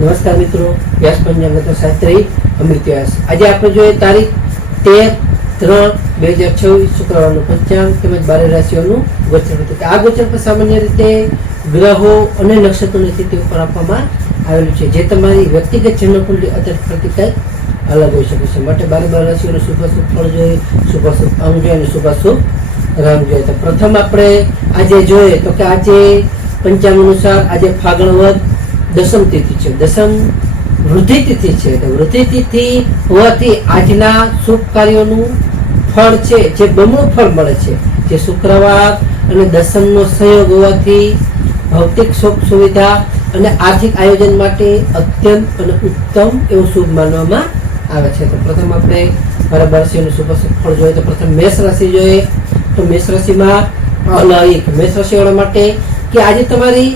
નમસ્કાર મિત્રો, વ્યાસ પંચાંગ શાસ્ત્રી અમૃત વ્યાસ. આજે આપણે જોઈએ તારીખ 13/3/2026 શુક્રવારનું પંચાંગ તેમજ 12 રાશિઓનું ગોચર. આ ગોચર પર સામાન્ય રીતે ગ્રહો અને નક્ષત્રોની સ્થિતિ ઉપર આપવામાં આવેલું છે, જે તમારી વ્યક્તિગત જન્મકુંડલી અત્યંત પ્રતિકાય અલગ હોઈ શકે છે. માટે 12 રાશિઓનું શુભાશુભ ફળ જોઈએ, શુભાશુભ અંગ જોઈએ અને શુભાશુભ રંગ જોઈએ. તો પ્રથમ આપણે આજે જોઈએ તો કે આજે પંચાંગ અનુસાર આજે ફાગણ વદ દસમ તિથિ છે. દસમ વૃદ્ધિ તિથિ છે. તો વૃદ્ધિ તિથિ હોવાથી આજના શુભ કાર્યોનું ફળ છે જે બમણું ફળ મળે છે. જે શુક્રવાર અને દસમનો સંયોગ હોવાથી ભૌતિક સુખ સુવિધા અને આર્થિક આયોજન માટે અત્યંત અને ઉત્તમ એવું શુભ માનવામાં આવે છે. તો પ્રથમ આપણે 12 રાશિઓનું શુભાશુભ ફળ જોઈએ. તો પ્રથમ મેષ રાશિ જોઈએ. તો મેષ રાશિમાં અલૌકિક મેષ રાશિવાળા માટે કે આજે તમારી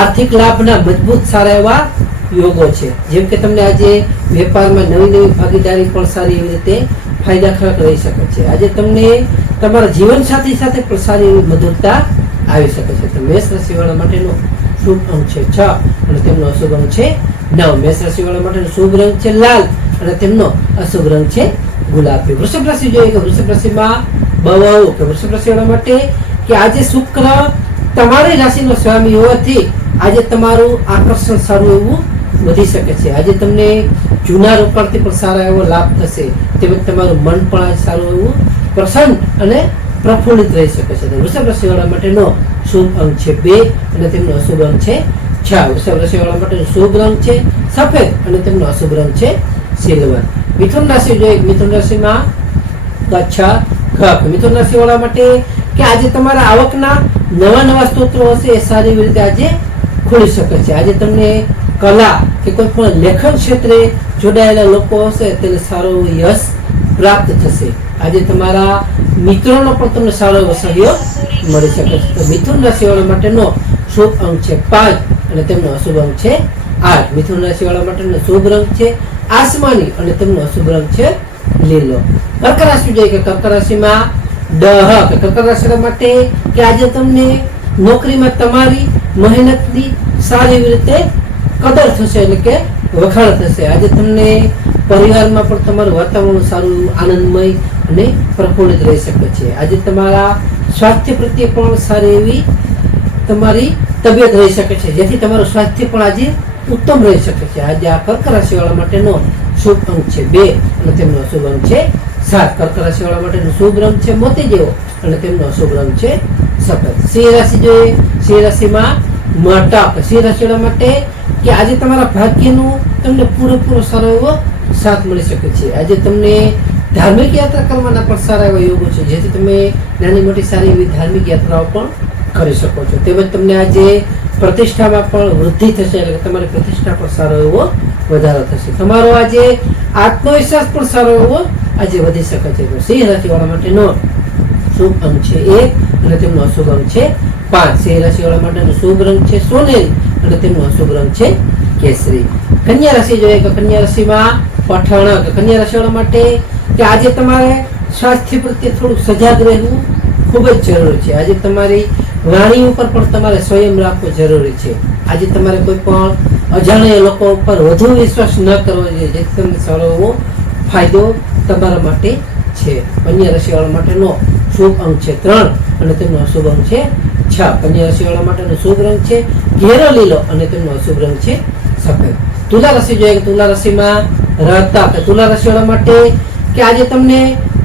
આર્થિક લાભના મજબૂત સારા એવા યોગો છે. જેમ કે તમને આજે વેપારમાં નવી નવી ભાગીદારી પણ સારી એવી રીતે ફાયદાકારક રહી શકે છે. આજે તમને તમારા જીવનસાથી સાથે પણ સારી એવી મધુરતા આવી શકે છે. તો મેષ રાશિવાળા માટેનો શુભ અંક છે 6 અને તેમનો અશુભ અંક છે 9. મેષ રાશિવાળા માટેનો શુભ રંગ છે લાલ અને તેમનો અશુભ રંગ છે ગુલાબી. વૃષભ રાશિ જોઈએ કે વૃષભ રાશિમાં બહુ કે વૃષભ રાશિવાળા માટે કે આજે શુક્ર તમારી રાશિનો સ્વામી હોવાથી આજે તમારું આકર્ષણ સારું એવું વધી શકે છે. આજે તમને જૂના રોકાણથી પણ સારા એવો લાભ થશે. તેમજ તમારું મન પણ આજે સારું એવું પ્રસન્ન અને પ્રફુલ્લિત રહી શકે છે. વૃષભ રાશિવાળા માટેનો શુભ અંક છે 2 અને તેમનો અશુભ અંક છે 6. વૃષભ રાશિવાળા માટેનો શુભ રંગ છે સફેદ અને તેમનો અશુભ રંગ છે સિલ્વર. મિથુન રાશિ જોઈએ. મિથુન રાશિમાં કચ્છા ઘ. મિથુન રાશિવાળા માટે કે આજે તમારા આવકના નવા સ્ત્રોતો હશે એ સારી રીતે આજે ખુલી શકે છે. આજે તમને કલા કે કોઈ પણ લેખન ક્ષેત્રે જોડાયેલા લોકો હશે તેને સારો યશ પ્રાપ્ત થશે. આજે તમારા મિત્રોનો પણ તમને સારો એવો સહયોગ મળી શકે છે. તો મિથુન રાશિવાળા માટેનો શુભ અંક છે 5 અને તેમનો અશુભ અંક છે 8. મિથુન રાશિવાળા માટેનો શુભ રંગ છે આસમાની અને તેમનો અશુભ રંગ છે લીલો. કર્ક રાશિ જોઈએ કે કર્ક રાશિમાં કર્ક રાશિ માટે કે આજે તમને નોકરીમાં તમારી મહેનતની સારી એવી રીતે કદર થશે, એટલે કે વખાણ થશે. આજે તમને પરિવારમાં પણ તમારું વાતાવરણ સારું આનંદમય અને પ્રફુલ્લિત રહી શકે છે. આજે તમારા સ્વાસ્થ્ય પ્રત્યે પણ સારી એવી તમારી તબિયત રહી શકે છે, જેથી તમારું સ્વાસ્થ્ય પણ આજે ઉત્તમ રહી શકે છે. આજે આ કર્ક રાશિવાળા માટેનો શુભ અંક છે 2 અને તેમનો અશુભ અંક છે 7. કર્ક રાશિવાળા માટેનો શુભ રંગ છે મોતી જેવો અને તેમનો અશુભ રંગ છે સફેદ. સિંહ રાશિ જોઈએ. સિંહ રાશિમાં મટક. સિંહ રાશિવાળા માટે કે આજે તમારા ભાગ્યનું તમને પૂરેપૂરો સારો એવો સાથ મળી શકે છે. આજે તમને ધાર્મિક યાત્રા કરવાના પણ સારા એવા યોગો છે, જેથી તમે નાની મોટી સારી એવી ધાર્મિક યાત્રાઓ પણ કરી શકો છો. તેમજ તમને આજે પ્રતિષ્ઠામાં પણ વૃદ્ધિ થશે, એટલે તમારી પ્રતિષ્ઠા પણ સારો એવો વધારો થશે. તમારો આજે આત્મવિશ્વાસ પણ સારો એવો આજે વધી શકે છે. તો સિંહ રાશિવાળા માટેનો શુભ અંક છે 1 અને તેમનો અશુભ અંક છે 5. સિંહ રાશિવાળા માટેનો શુભ રંગ છે સોનેરી અને તેમનો અશુભ રંગ છે કેસરી. કન્યા રાશિ જોઈએ કે કન્યા રાશિમાં પઠાણ. કન્યા રાશિવાળા માટે કે આજે તમારે સ્વાસ્થ્ય પ્રત્યે થોડું સજાગ રહેવું ખૂબ જ જરૂરી છે. આજે તમારી વાણી ઉપર પણ તમારે સંયમ રાખવો જરૂરી છે. આજે તમારે કોઈ પણ અજાણ્યા લોકો ઉપર વધુ વિશ્વાસ ન કરવો જોઈએ, જેથી તમને સારો એવો ફાયદો તમારા માટે છે. કન્યા રાશિવાળા માટેનો શુભ અંક છે 3 અને તેમનો અશુભ અંક છે 6. કન્યા રાશિવાળા માટેનો શુભ રંગ છે ઘેરો લીલો અને તેમનો અશુભ રંગ છે સફેદ. તુલા રાશિ જોઈએ કે તુલા રાશિમાં રહેતા કે તુલા રાશિવાળા માટે કે આજે તમને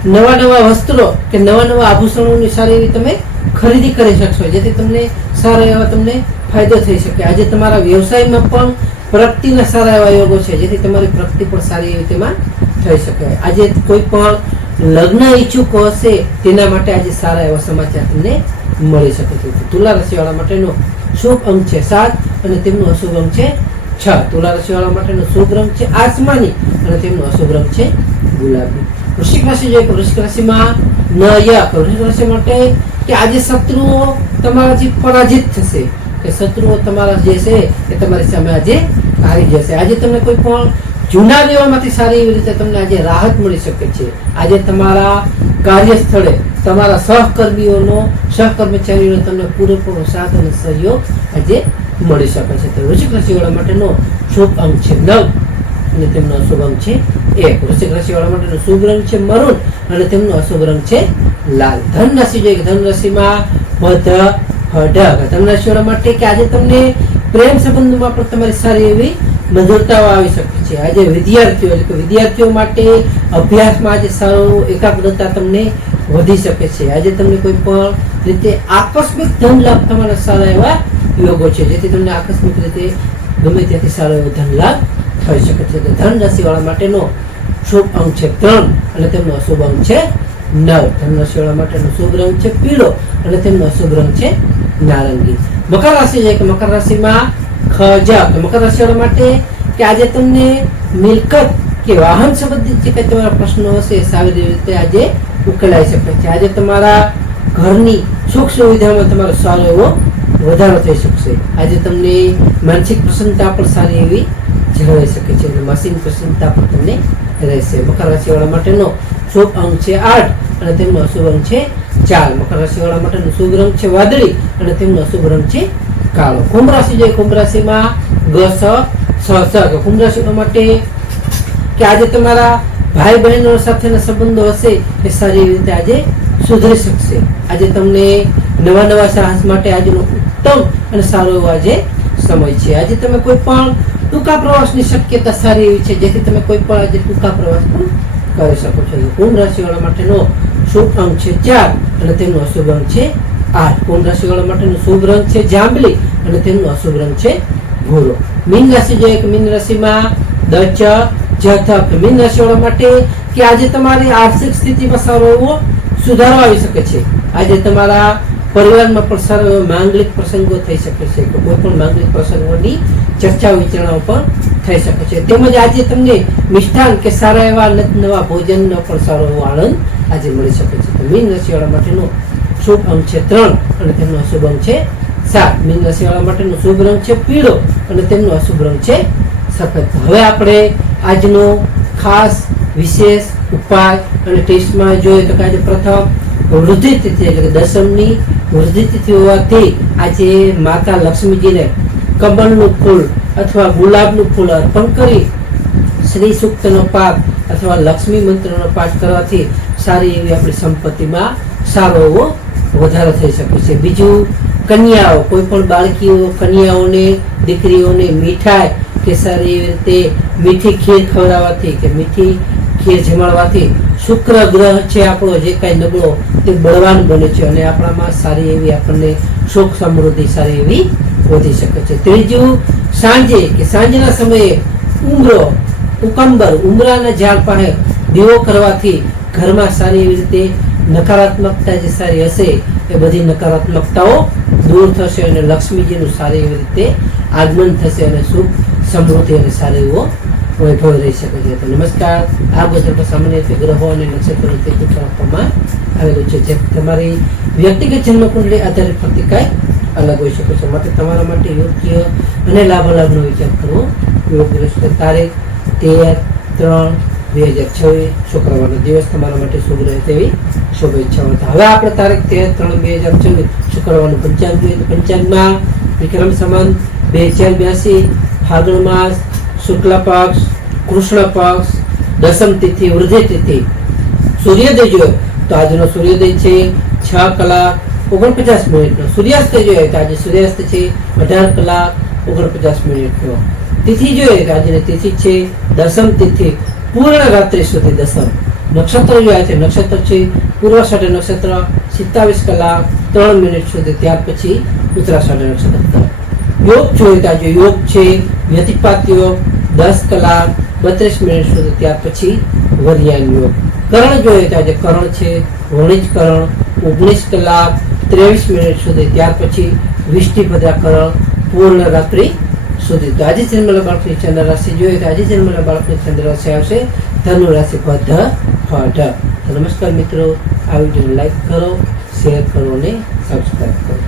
નવા વસ્ત્રો કે નવા આભૂષણોની સારી એવી તમે ખરીદી કરી શકશો, જેથી તમને સારા એવા તમને ફાયદો થઈ શકે. આજે તમારા વ્યવસાયમાં પણ પ્રગતિના સારા એવા યોગો છે, જેથી તમારી પ્રગતિ પણ સારી એવી તેમાં થઈ શકે. આજે કોઈ પણ લગ્ન ઈચ્છુકો હશે તેના માટે આજે સારા એવા સમાચાર તમને મળી શકે છે. તુલા રાશિવાળા માટેનો શુભ અંક છે 7 અને તેમનો અશુભ અંક છે 6. તુલા રાશિવાળા માટેનો શુભ રંગ છે આસમાની અને તેમનો અશુભ રંગ છે ગુલાબી. વૃશ્ચિક રાશિ જોઈએ. વૃશ્ચિક રાશિમાં વૃશ્ચિક રાશિ માટે કે આજે શત્રુઓ તમારાથી પરાજિત થશે, કે શત્રુઓ તમારા જે છે એ તમારી સામે આજે હારી જશે. આજે તમને કોઈ પણ જૂના દેવામાંથી સારી એવી રીતે તમને આજે રાહત મળી શકે છે. આજે તમારા કાર્યસ્થળે તમારા સહકર્મચારીઓનો તમને પૂરેપૂરો સાથ અને સહયોગ આજે મળી શકે છે. તો વૃશ્ચિક રાશિવાળા માટેનો શુભ અંક છે 9 અને તેમનો અશુભ અંક છે 1. વૃશ્ચિક રાશિવાળા માટેનો શુભ રંગ છે મરૂન અને તેમનો અશુભ રંગ છે લાલ. ધન રાશિ જોઈએ, ધન રાશિમાં ધન રાશિવાળા માટે કે આજે તમને પ્રેમ સંબંધોમાં પણ તમારી સારી એવી મધુરતાઓ આવી શકે છે. આજે વિદ્યાર્થીઓ માટે અભ્યાસમાં આજે સારો એકાગ્રતા તમને વધી શકે છે. આજે તમને કોઈ પણ રીતે આકસ્મિક ધન લાભ તમારા સારા એવા યોગો છે, જેથી તમને આકસ્મિક રીતે ગમે ત્યાંથી સારો એવો ધન લાભ થઈ શકે છે. તો ધન રાશિવાળા માટેનો શુભ અંક છે 3 અને તેમનો અશુભ અંક છે 9. ધન રાશિવાળા માટેનો શુભ રંગ છે પીળો અને તેમનો અશુભ રંગ છે નારંગી. મકર રાશિ છે કે મકર રાશિમાં મકર રાશિવાળા માટે કે આજે તમને મિલકત કે વાહન સંબંધિત જે કઈ તમારા પ્રશ્નો હશે સારી રીતે આજે ઉકેલાઈ શકે છે. આજે તમારા ઘરની સુખ સુવિધામાં તમારો સારો એવો વધારો થઈ શકશે. આજે તમને માનસિક પ્રસન્નતા પણ સારી એવી જળવાઈ શકે છે અને માનસિક પ્રસન્નતા પણ તમને રહેશે. મકર રાશિવાળા માટેનો શુભ અંક છે 8 અને તેમનો અશુભ અંક છે 4. મકર રાશિવાળા માટેનો શુભ રંગ છે વાદળી અને તેમનો અશુભ રંગ છે કાળો. કુંભ રાશિ જોઈએ, કુંભ રાશિમાં કુંભ રાશિ માટે કે આજે તમારા ભાઈ બહેનો સાથેના સંબંધો હશે એ સારી રીતે આજે સુધરી શકશે. આજે તમને નવા સાહસ માટે આજનો ઉત્તમ અને સારો એવો આજે સમય છે. આજે તમે કોઈ પણ ટૂંકા પ્રવાસની શક્યતા સારી એવી છે, જેથી તમે કોઈ પણ આજે ટૂંકા પ્રવાસ પણ કરી શકો છો. કુંભ રાશિવાળા માટેનો શુભ અંક છે 4 અને તેમનો અશુભ અંક છે 8. કુંભ રાશિવાળા માટેનો શુભ રંગ છે જાંબલી અને તેમનો અશુભ રંગ છે ભૂરો. મીન રાશિ જોઈએ કે મીન રાશિમાં મીન રાશિવાળા માટે કે આજે તમારી આર્થિક સ્થિતિમાં સારો એવો સુધારો આવી શકે છે. આજે તમારા પરિવારમાં પણ સારો એવો માંગલિક પ્રસંગો થઈ શકે છે, કે કોઈ પણ માંગલિક પ્રસંગોની ચર્ચા વિચારણાઓ પણ થઈ શકે છે. તેમજ આજે તમને મિષ્ટાન કે સારા એવા નવા ભોજનનો પણ સારો એવો આનંદ આજે મળી શકે છે. તો મીન રાશિવાળા માટેનો શુભ અંક છે 3 અને તેમનો અશુભ અંક છે 7. મીન રાશિવાળા માટેનો શુભ રંગ છે પીળો અને તેમનો અશુભ રંગ છે સફેદ. હવે આપણે આજનો ખાસ વિશેષ ઉપાય અને ટેસ્ટમાં જોઈએ તો આજે પ્રથમ વૃદ્ધિ તિથિ એટલે કે દસમની વૃદ્ધિ તિથિ હોવાથી આજે માતા લક્ષ્મીજીને કમળનું ફૂલ અથવા ગુલાબનું ફૂલ અર્પણ કરી શ્રી સૂક્તનો પાઠ અથવા લક્ષ્મી મંત્રનો પાઠ કરવાથી સારી એવી આપણી સંપત્તિમાં સારો એવો વધારો થઈ શકે છે. બીજું, કન્યાઓ, કોઈ પણ બાળકીઓ કન્યાઓને દીકરીઓને મીઠાઈ કે સારી એવી રીતે મીઠી ખીર ખવડાવવાથી કે મીઠી ખીર જમાડવાથી શુક્ર ગ્રહ છે આપણો જે કાંઈ નબળો તે બળવાન બને છે અને આપણામાં સારી એવી આપણને સુખ સમૃદ્ધિ સારી એવી વધી શકે છે. ત્રીજું, સાંજે કે સાંજના સમયે ઉંબરાના ઝાડ પાસે દીવો કરવાથી ઘરમાં સારી એવી રીતે નકારાત્મકતા જે સારી હશે એ બધી નકારાત્મકતાઓ દૂર થશે અને લક્ષ્મીજીનું સારી એવી રીતે આગમન થશે અને સુખ સમૃદ્ધિ અને સારો એવો વૈભવ રહી શકે છે. તો નમસ્કાર. આ ગોચર સામાન્ય રીતે ગ્રહો અને નક્ષત્રો આપવામાં આવેલું છે, જે તમારી વ્યક્તિગત જન્મ કુંડળી આધારિત પ્રતિકાય અલગ હોઈ શકે છે. માટે તમારા માટે યોગ્ય અને લાભાલાભનો વિચાર કરવો યોગ્ય રહેશે. તારીખ 13/3/2026 શુક્રવારનો દિવસ તમારા માટે શુભ રહે તેવી શુભેચ્છાઓ. હવે આપણે તારીખ 13/3/2024 શુક્રવારનું પંચાંગ જોઈએ. પંચાંગમાં વિક્રમ સંવત 2082 ફાલ્ગુન માસ શુક્લ પક્ષ કૃષ્ણ પક્ષ દસમ તિથિ વૃદ્ધિ તિથિ. સૂર્યોદય જોઈએ તો આજનો સૂર્યોદય છે 6:49 સૂર્યાસ્ત જોઈએ તો આજે સૂર્યાસ્ત છે 18:49. તિથિ જોઈએ તો આજની તિથિ છે દસમ તિથિ પૂર્ણ રાત્રિ સુધી દસમ. નક્ષત્ર જોઈએ છે નક્ષત્ર છે પૂર્વાષાઢ નક્ષત્ર 27:03 સુધી, ત્યાર પછી ઉત્તરાષાઢ નક્ષત્ર. યોગ જોઈએ તો આજે યોગ છે વ્યતિપાત યોગ 10:32 સુધી, ત્યાર પછી વર્યાન યોગ. કરણ જોઈએ તો આજે કરણ છે વણિજ કરણ 19:23 સુધી, ત્યાર પછી વિષ્ટિભદ્રા કરણ પૂર્ણ રાત્રિ સુધી. તો આજે જન્મેલા બાળકની ચંદ્ર રાશિ જોઈએ તો આજે જન્મેલા બાળકની ચંદ્ર રાશિ આવશે ધનુ રાશિ પર ઢ. નમસ્કાર મિત્રો, આ વિડીયોને લાઈક કરો, શેર કરો અને સબસ્ક્રાઈબ કરો.